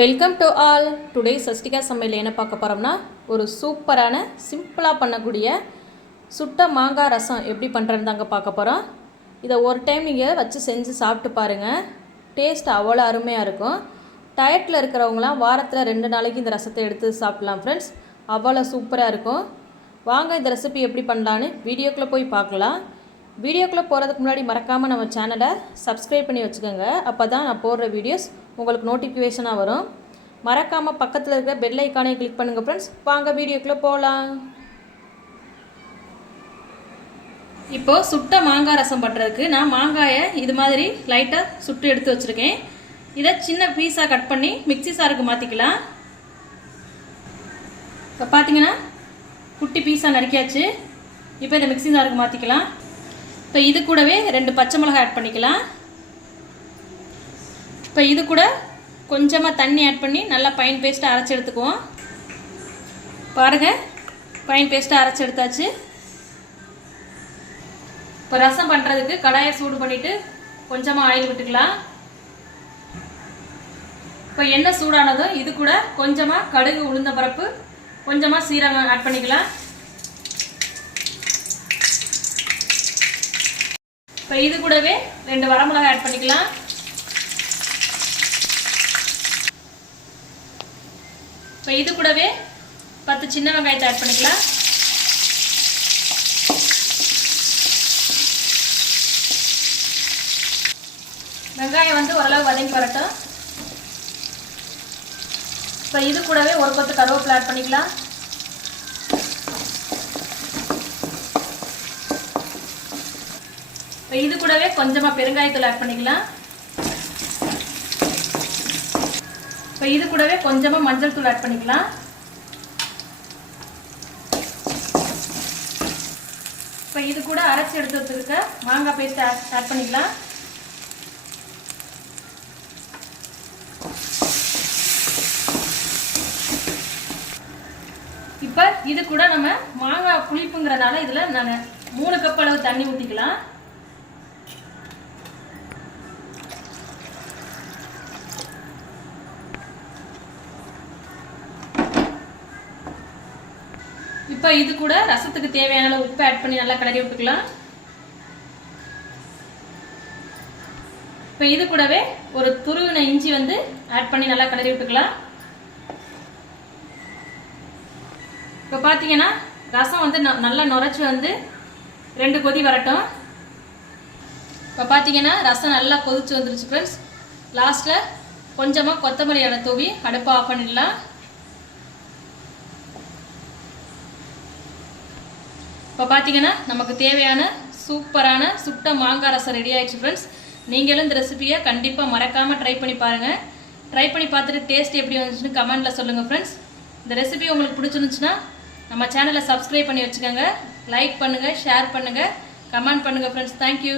Welcome to all. Today Shashtika சமையல் என்ன பார்க்க போகிறோம்னா, ஒரு சூப்பரான சிம்பிளாக பண்ணக்கூடிய சுட்ட மாங்காய் ரசம் எப்படி பண்ணுறதுன்னு தாங்க பார்க்க போகிறோம். இதை ஒரு டைம் நீங்கள் வச்சு செஞ்சு சாப்பிட்டு பாருங்கள். டேஸ்ட் அவ்வளோ அருமையாக இருக்கும். டயட்டில் இருக்கிறவங்களாம் வாரத்தில் 2 நாளைக்கு இந்த ரசத்தை எடுத்து சாப்பிட்லாம் ஃப்ரெண்ட்ஸ். அவ்வளோ சூப்பராக இருக்கும். வாங்க இந்த ரெசிபி எப்படி பண்ணலான்னு வீடியோக்குள்ளே போய் பார்க்கலாம். வீடியோக்குள்ளே போகிறதுக்கு முன்னாடி மறக்காமல் நம்ம சேனலை சப்ஸ்கிரைப் பண்ணி வச்சுக்கோங்க. அப்போ தான் நான் போடுற வீடியோஸ் உங்களுக்கு நோட்டிஃபிகேஷனாக வரும். மறக்காமல் பக்கத்தில் இருக்க பெல் ஐக்கானை கிளிக் பண்ணுங்கள் ஃப்ரெண்ட்ஸ். வாங்க வீடியோக்குள்ளே போகலாம். இப்போது சுட்ட மாங்காய் ரசம் பண்ணுறதுக்கு நான் மாங்காயை இது மாதிரி லைட்டாக சுட்டு எடுத்து வச்சுருக்கேன். இதை சின்ன பீஸாக கட் பண்ணி மிக்ஸி சாருக்கு மாற்றிக்கலாம். இப்போ பார்த்தீங்கன்னா குட்டி பீஸாக நறுக்கியாச்சு. இப்போ இதை மிக்ஸி சாருக்கு மாற்றிக்கலாம். இப்போ இது கூடவே 2 பச்சை மிளகாய் ஆட் பண்ணிக்கலாம். இப்போ இது கூட கொஞ்சமாக தண்ணி ஆட் பண்ணி நல்லா ஃபைன் பேஸ்ட்டாக அரைச்சி எடுத்துக்குவோம். பாருங்கள், ஃபைன் பேஸ்ட்டாக அரைச்சி எடுத்தாச்சு. இப்போ ரசம் பண்ணுறதுக்கு கடாயை சூடு பண்ணிவிட்டு கொஞ்சமாக ஆயில் விட்டுக்கலாம். இப்போ எண்ணெய் சூடானதும் இது கூட கொஞ்சமாக கடுகு, உளுந்த பருப்பு, கொஞ்சமாக சீரகம் ஆட் பண்ணிக்கலாம். இப்போ இது கூடவே 2 வரமிளகாய் ஆட் பண்ணிக்கலாம். இப்போ இது கூடவே 10 சின்ன வெங்காயத்தை ஆட் பண்ணிக்கலாம். வெங்காயம் வந்து ஓரளவு வதங்கி வரட்டும். இப்போ இது கூடவே ஒரு கொத்து கருவேப்பிலை ஆட் பண்ணிக்கலாம். இப்போ இது கூடவே கொஞ்சமாக பெருங்காயத்தூள் ஆட் பண்ணிக்கலாம். இப்போ இது கூடவே கொஞ்சமாக மஞ்சள் தூள் ஆட் பண்ணிக்கலாம். இப்போ இது கூட அரைச்சி எடுத்து வச்சுருக்க மாங்காய் பேஸ்ட் ஆட் பண்ணிக்கலாம். இப்போ இது கூட நம்ம மாங்காய் புளிப்புங்கிறதுனால இதில் நான் 3 கப் அளவு தண்ணி ஊற்றிக்கலாம். இப்போ இது கூட ரசத்துக்கு தேவையான அளவு உப்பு ஆட் பண்ணி நல்லா கிளறி விட்டுக்கலாம். இப்போ இது கூடவே ஒரு துருவின இஞ்சி வந்து ஆட் பண்ணி நல்லா கிளறி விட்டுக்கலாம். இப்போ பார்த்தீங்கன்னா ரசம் வந்து நல்லா நுரைச்சி வந்து 2 கொதி வரட்டும். இப்போ பார்த்தீங்கன்னா ரசம் நல்லா கொதிச்சு வந்துருச்சு ஃப்ரெண்ட்ஸ். லாஸ்ட்டில் கொஞ்சமாக கொத்தமல்லி இலை தூவி அடுப்பை ஆஃப் பண்ணிடலாம். இப்போ பார்த்தீங்கன்னா நமக்கு தேவையான சூப்பரான சுட்ட மாங்காய் ரசம் ரெடி ஆயிடுச்சு ஃப்ரெண்ட்ஸ். நீங்களும் இந்த ரெசிபியை கண்டிப்பாக மறக்காமல் ட்ரை பண்ணி பாருங்கள். ட்ரை பண்ணி பார்த்துட்டு டேஸ்ட் எப்படி வந்துச்சுன்னு கமெண்ட்டில் சொல்லுங்கள் ஃப்ரெண்ட்ஸ். இந்த ரெசிபி உங்களுக்கு பிடிச்சிருந்துச்சுன்னா நம்ம சேனலை சப்ஸ்கிரைப் பண்ணி வச்சுக்கோங்க. லைக் பண்ணுங்கள், ஷேர் பண்ணுங்கள், கமெண்ட் பண்ணுங்கள் ஃப்ரெண்ட்ஸ். தேங்க்யூ.